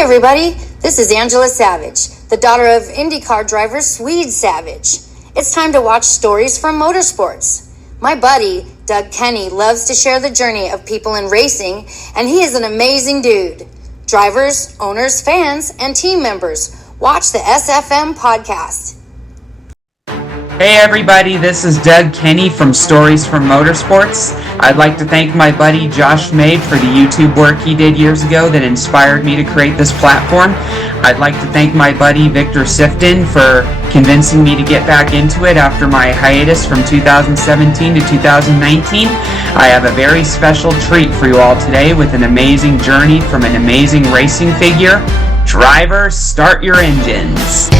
everybody, this is Angela Savage, the daughter of IndyCar driver Swede Savage. It's time to watch stories from motorsports. My buddy, Doug Kenny, loves to share the journey of people in racing, and he is an amazing dude. Drivers, owners, fans, and team members, watch the SFM podcast. Hey everybody, this is Doug Kenny from Stories from Motorsports. I'd like to thank my buddy Josh Mabe for the YouTube work he did years ago that inspired me to create this platform. I'd like to thank my buddy Victor Sifton for convincing me to get back into it after my hiatus from 2017 to 2019. I have a very special treat for you all today with an amazing journey from an amazing racing figure. Drivers, start your engines.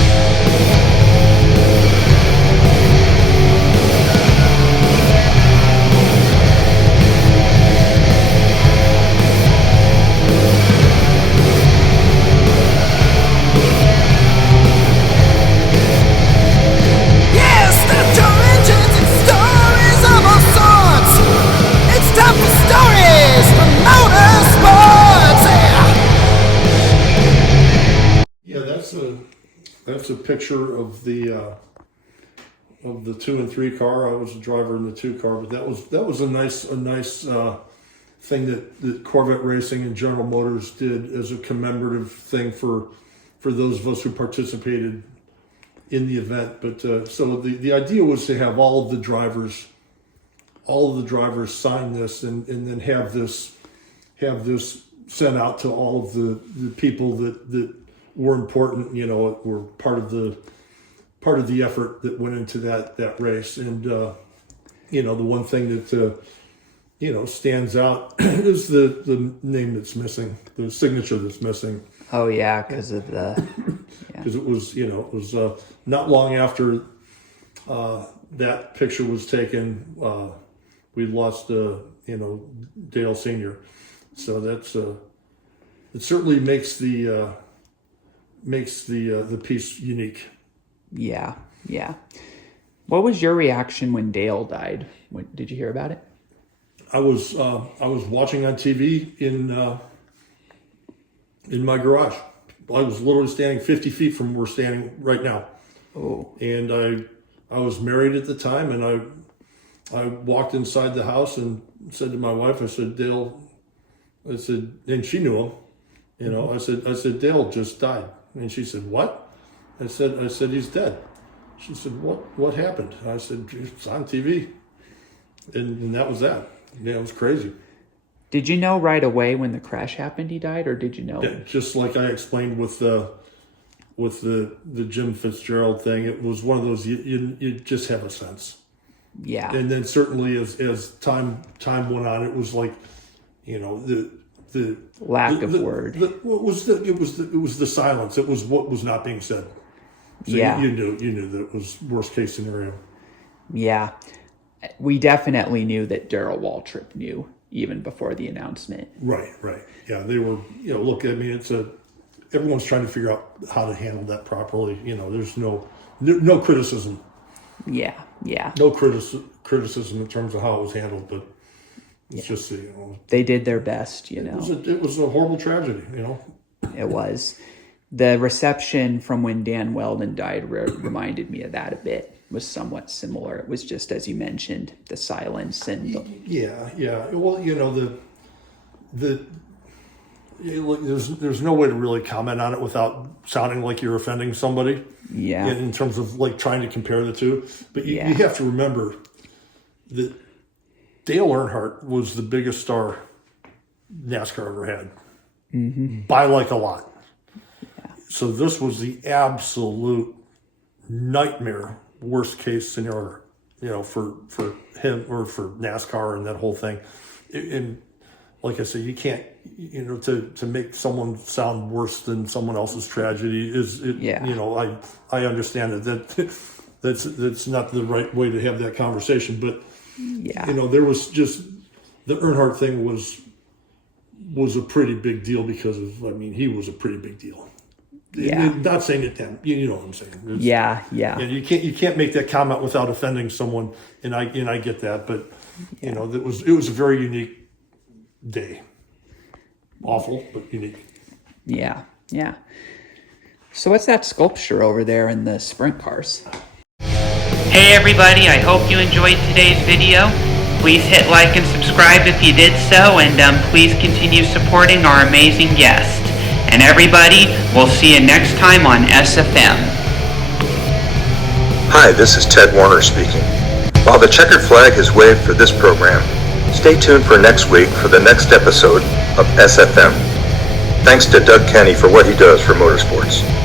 That's a picture of the 2 and 3 car. I was a driver in the 2 car, but that was a nice thing that Corvette Racing and General Motors did as a commemorative thing for those of us who participated in the event. But so the idea was to have all of the drivers sign this and then have this sent out to all of the people that were important, were part of the effort that went into that race. And the one thing that stands out is the name that's missing, the signature that's missing. Oh yeah, because of because it was not long after that picture was taken, we lost Dale Senior. So that's it certainly makes the piece unique. Yeah. What was your reaction when Dale died? Did you hear about it? I was watching on TV in my garage. I was literally standing 50 feet from where we're standing right now. Oh. And I was married at the time, and I walked inside the house and said to my wife, I said, Dale, and she knew him, I said, Dale just died. And she said, what? I said, he's dead. She said, what happened? I said, it's on TV. And that was that. Yeah, it was crazy. Did you know right away when the crash happened he died, or did you know? Yeah, just like I explained with the Jim Fitzgerald thing, it was one of those, you just have a sense. Yeah. And then certainly as time went on, it was like, the lack of word. It was the silence. It was what was not being said. So yeah. You knew that it was worst case scenario. Yeah. We definitely knew that Darrell Waltrip knew even before the announcement. Right. Yeah, they were, look, I mean, everyone's trying to figure out how to handle that properly. There's no criticism. Yeah. No criticism in terms of how it was handled, but it's just, they did their best, It was a horrible tragedy, It was. The reception from when Dan Wheldon died reminded me of that a bit. It was somewhat similar. It was just, as you mentioned, the silence and Yeah. Well, there's no way to really comment on it without sounding like you're offending somebody. Yeah. In terms of like trying to compare the two, but you have to remember that Dale Earnhardt was the biggest star NASCAR ever had, by like a lot. Yeah. So this was the absolute nightmare, worst case scenario, for him or for NASCAR and that whole thing. And like I said, you can't, to make someone sound worse than someone else's tragedy I understand that's not the right way to have that conversation, but there was just, the Earnhardt thing was a pretty big deal because of, he was a pretty big deal. Yeah. Not saying it then, you know what I'm saying. Yeah. And you can't make that comment without offending someone, and I get that, but it was a very unique day. Awful, but unique. Yeah. Yeah. So what's that sculpture over there in the sprint cars? Hey everybody, I hope you enjoyed today's video. Please hit like and subscribe if you did so, and please continue supporting our amazing guest. And everybody, we'll see you next time on SFM. Hi, this is Ted Warner speaking. While the checkered flag is waved for this program, stay tuned for next week for the next episode of SFM. Thanks to Doug Kenny for what he does for motorsports.